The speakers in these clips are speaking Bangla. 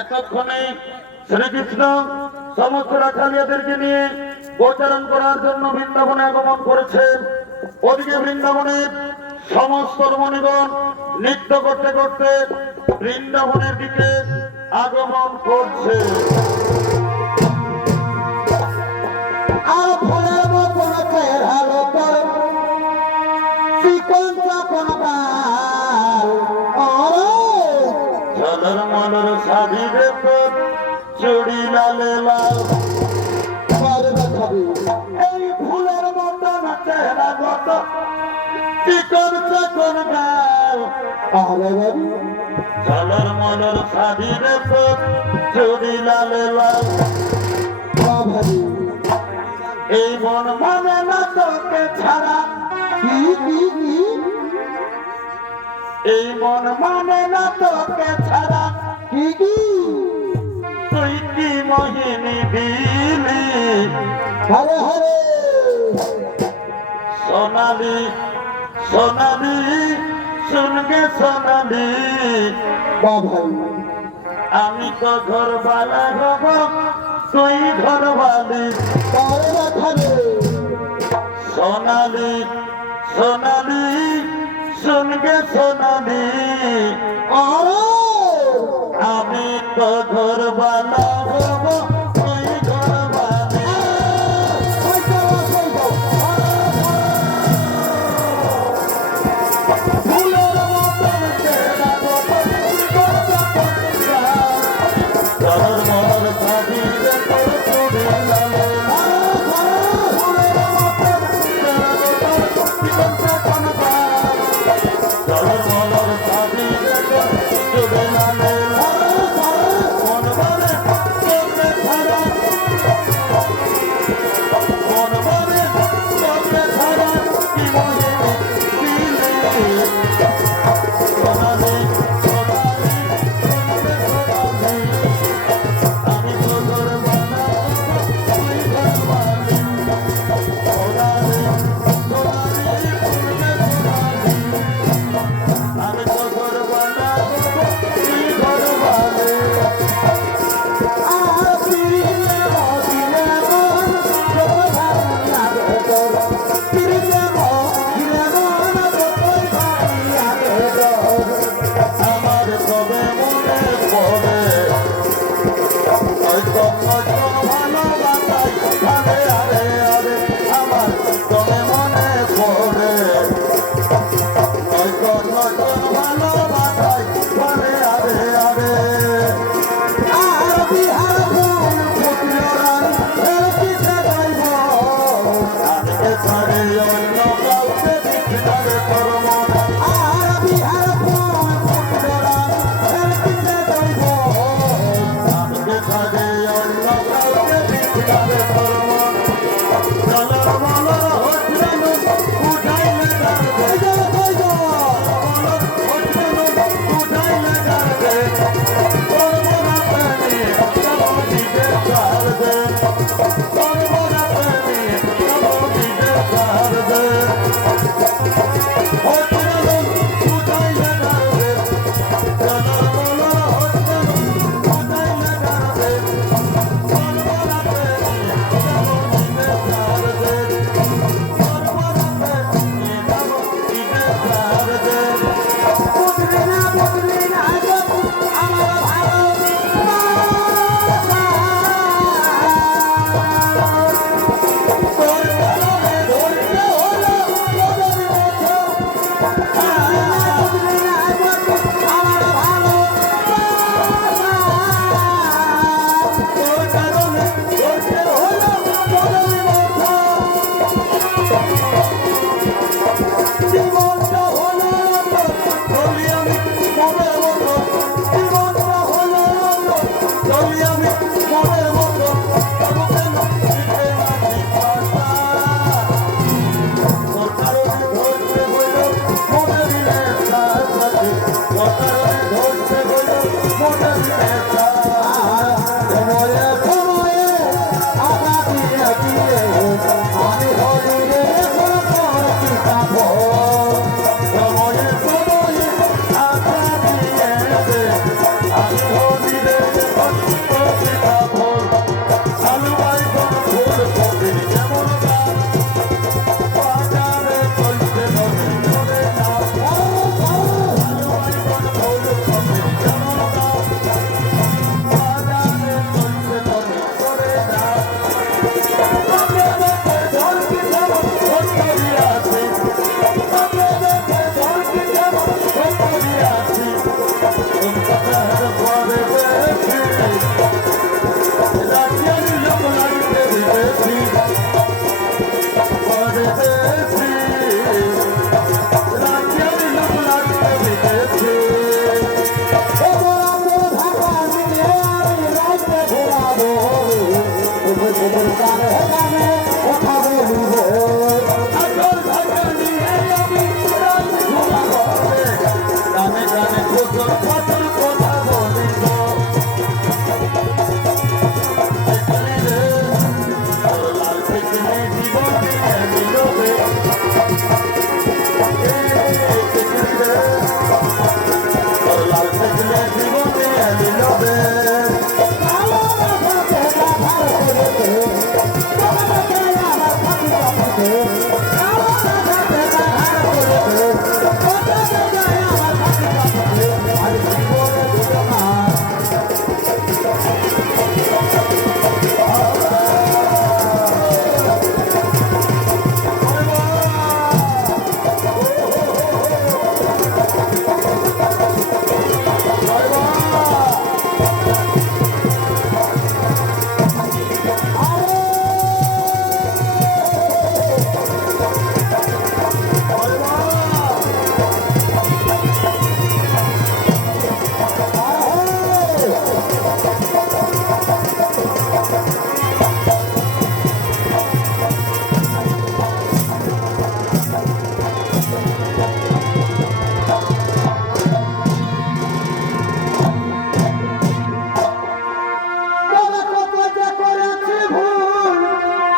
এতক্ষণে শ্রীকৃষ্ণ সমস্ত রাখালিয়াদেরকে নিয়ে গোচারণ করার জন্য বৃন্দাবনে আগমন করেছেন। ওদিকে বৃন্দাবনের সমস্ত রমণীগণ নৃত্য করতে করতে বৃন্দাবনের দিকে আগমন করছে। ঝলর মলর সাধি দেখো চুড়ি লালে লাল, এই ফুলের মতন চেহারা গত চিকন চাকন গাল। ঝলর মলর সাধি দেখো চুড়ি লালে লাল, এই মন মানে না তোকে ছাড়া, এই মন মানে না তোকে ছাড়া, তুই কি মোহিনী দিলি হরে হরে সোনালি সোনালি শুনগে সোনালি। আমি তো ঘর বালা হব তুই ঘর বালি, সোনালি সোনালি শুনগে সোনালি। আমি তো ঘর বালা হব তুই ঘর বালি। ঘর মর সাধি দেখো চুড়ি লালে, মন বলে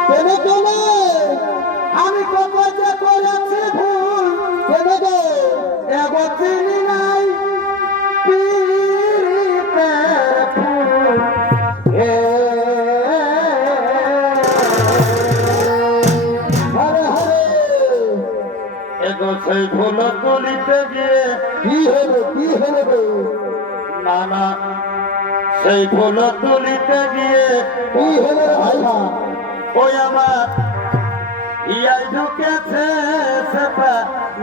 কেন কেন আমি কত যে করেছি ভুল কেন গো এগো চিনি নাই পীড়িতের ফুল হে হরে হরে এগো সেই ফুল তুলিতে গিয়ে কি হলো গো না না সেই ফুল তুলিতে গিয়ে কি হলো ভাইয়া ওই আমার ইয়াই ঢুকেছে সেটা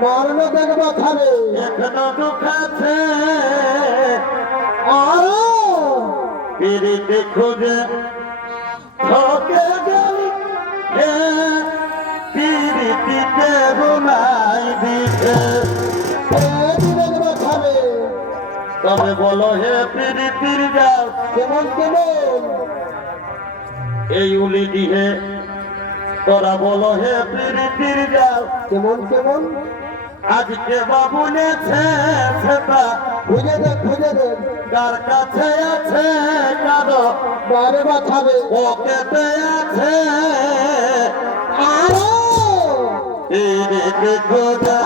মরণ দেখবো খাবে এখনো ঢুকেছে আরো পিড়িতে খুঁজে ঠকে গেলি হে পিড়িতে রুলাই দিতে দেখবো খাবে তবে বলো হে পিড়িতির যাও কেমন কেমন এই উলি দিহে তোরা বলো হে পিড়িতির যাও কেমন কেমন আজকে বাবুনেছে সেটা খুঁজে দেন কার কাছে আছে কারো বারে বাঁচাবে পকেটে আছে আরো পিড়িতে খোঁজা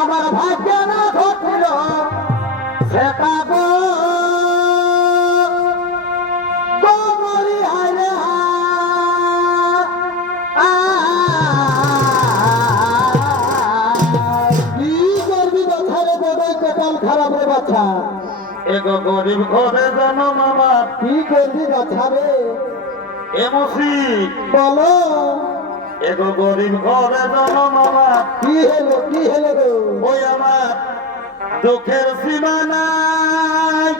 আমার ভাগ্য না ঘটল সেটা গো গোমরি হারে কি করবি বাছারে বড় কপাল খারাপ রে বাছা এগো গরিব ঘরে জন্ম আমার কি করবি বাছারে এমসি বলো এগো গরিব ঘরে জন্ম আমার কি হলো গো ওই আমার দুঃখের সীমা নাই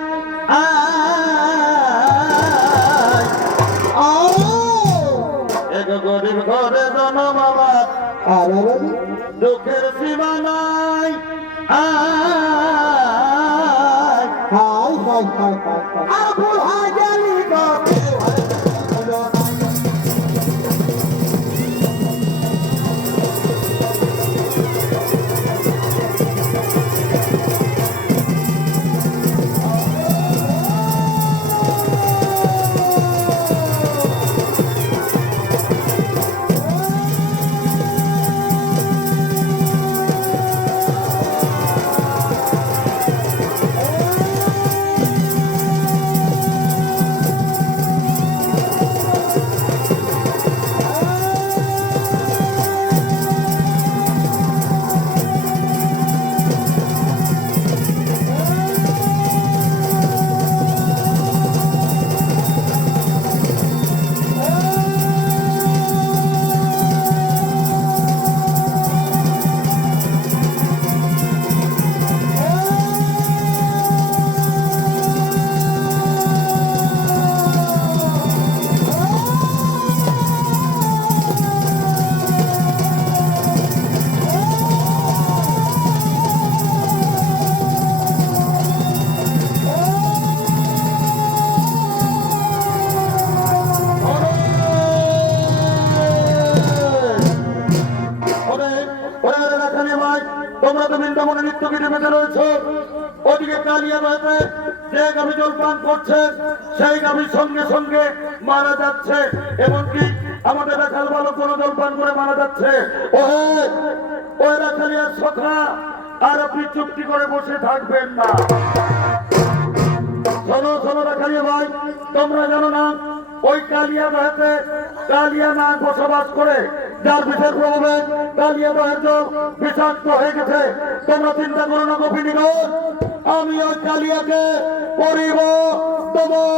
এগো গরিব ঘরে জন্ম আমার আর দুঃখের সীমা নাই হাই হাই হাই হাই আবু হাজালি গো ভর্তুকি বেঁধে রয়েছে। ওদিকে কালিয়া বাড়িতে যে গাভী জলপান করছে সেই গাভীর সঙ্গে সঙ্গে মারা যাচ্ছে, এমনকি আমাদের রাখাল ভালো কোনো জলপান করে মারা যাচ্ছে। ওই রাখালিয়ার সখা, আর আপনি চুক্তি করে বসে থাকবেন না। শোনো শোনো রাখালিয়া ভাই, তোমরা জানো না ওই কালিয়া বাড়িতে কালিয়া নাগ বসবাস করে, যার বিষের প্রভাবে কালিয়া বাহের জল বিষাক্ত হয়ে গেছে। তোমরা চিন্তা করো না গোপিনীগণ, আমি ওই কালিয়াকে করিব তোমার।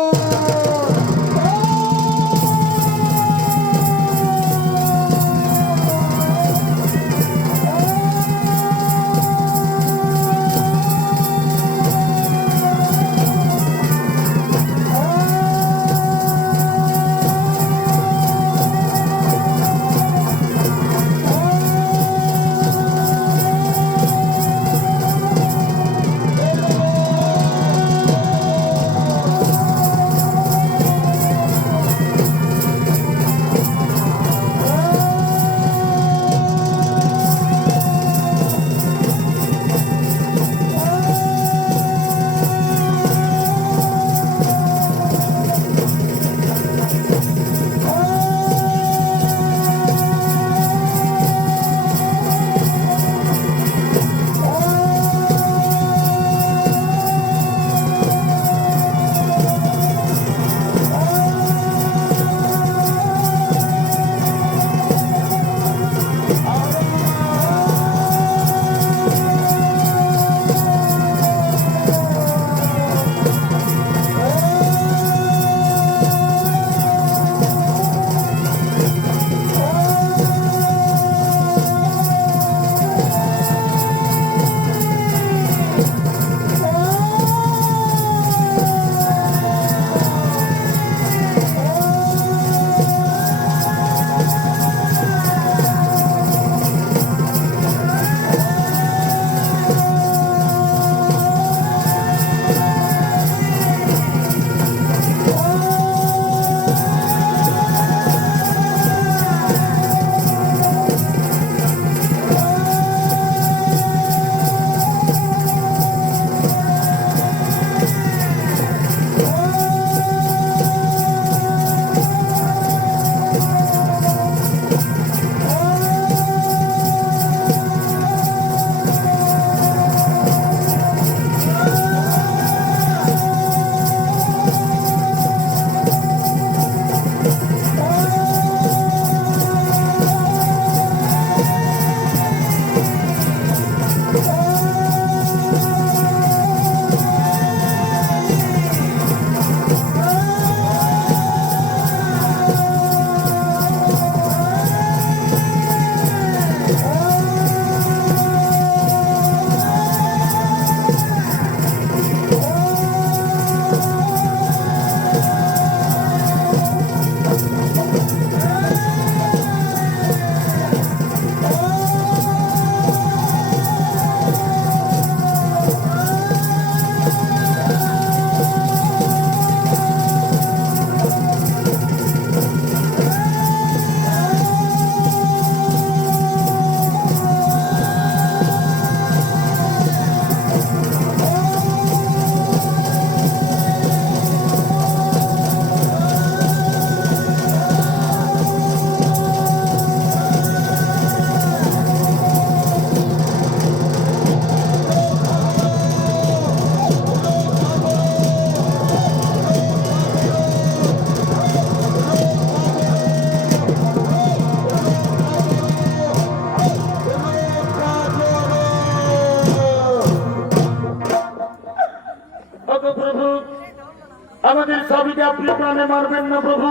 আমাদের স্বামীকে আপনি প্রাণে মারবেন না প্রভু,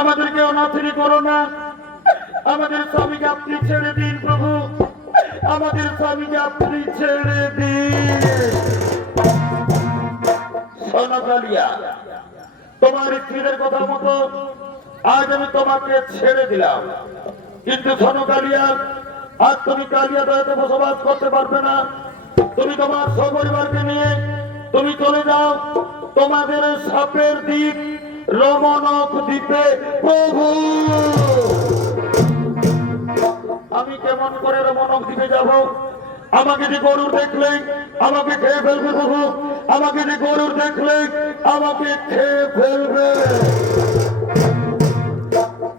আমাদেরকে অনাথিনী করো না, আমাদের স্বামীকে আপনি ছেড়ে দিন প্রভু, আমাদের স্বামীকে আপনি ছেড়ে দিন। শোনো কালিয়া, তোমার স্ত্রীদের কথা মতো আজ আমি তোমাকে ছেড়ে দিলাম, কিন্তু শোনো কালিয়া, আজ তুমি কালিয়া দয়াতে বসবাস করতে পারবে না। তুমি তোমার সপরিবারকে নিয়ে তুমি চলে যাও তোমাদের সাপের দ্বীপ রমণক দ্বীপে। প্রভু, আমি কেমন করে রমণক দ্বীপে যাব? আমাকে যে গরুর দেখলে আমাকে খেয়ে ফেলবে প্রভু, আমাকে যে গরুর দেখলে আমাকে খেয়ে ফেলবে।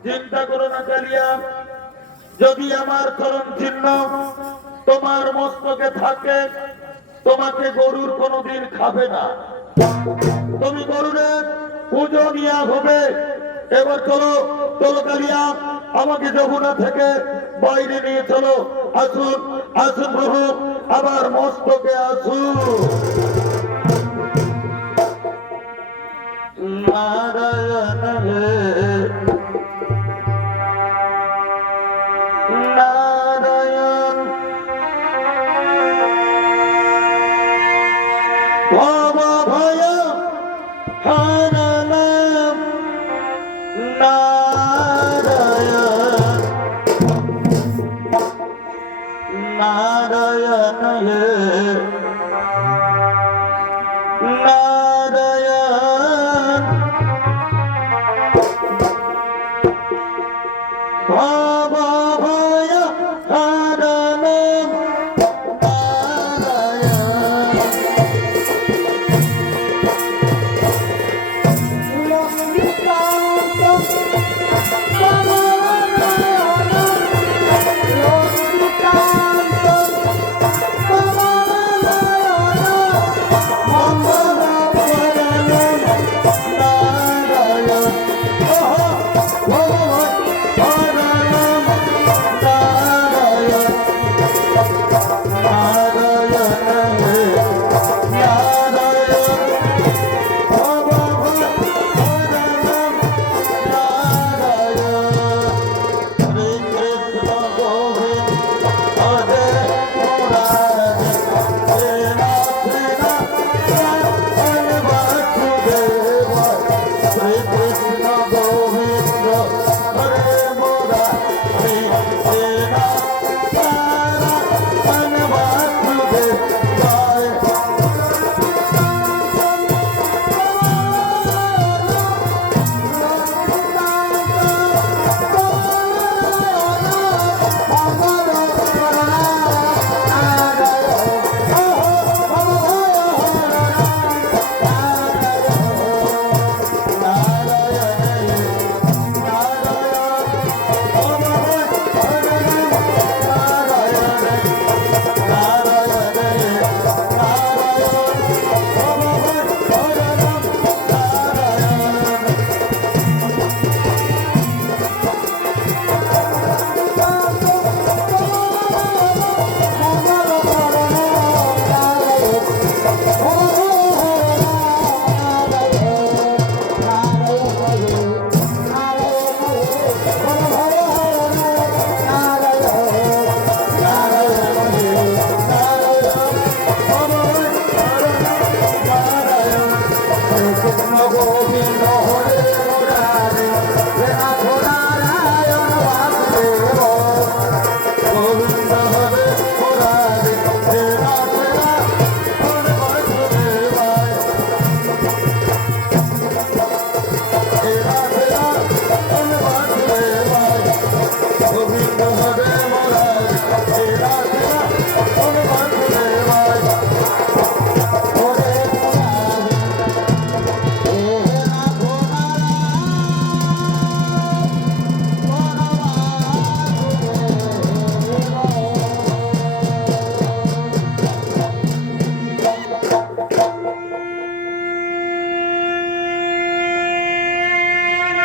চিন্তা করো না কালিয়া, যদি আমার চরণ চিহ্ন তোমার মস্তকে থাকে, তোমাকে গরুর কোনোদিন খাবে না, তুমি গরুরের পুজো নিয়া হবে। এবার চলো চলো কালিয়া, আমাকে যমুনা থেকে বাইরে নিয়ে চলো। আসুন আসুন প্রভু, আবার মস্তকে আসুন। নারায়ণ হে নারায়ণ, ভব ভয় হরণম নারায়ণ, নারায়ণ হে নারায়ণ,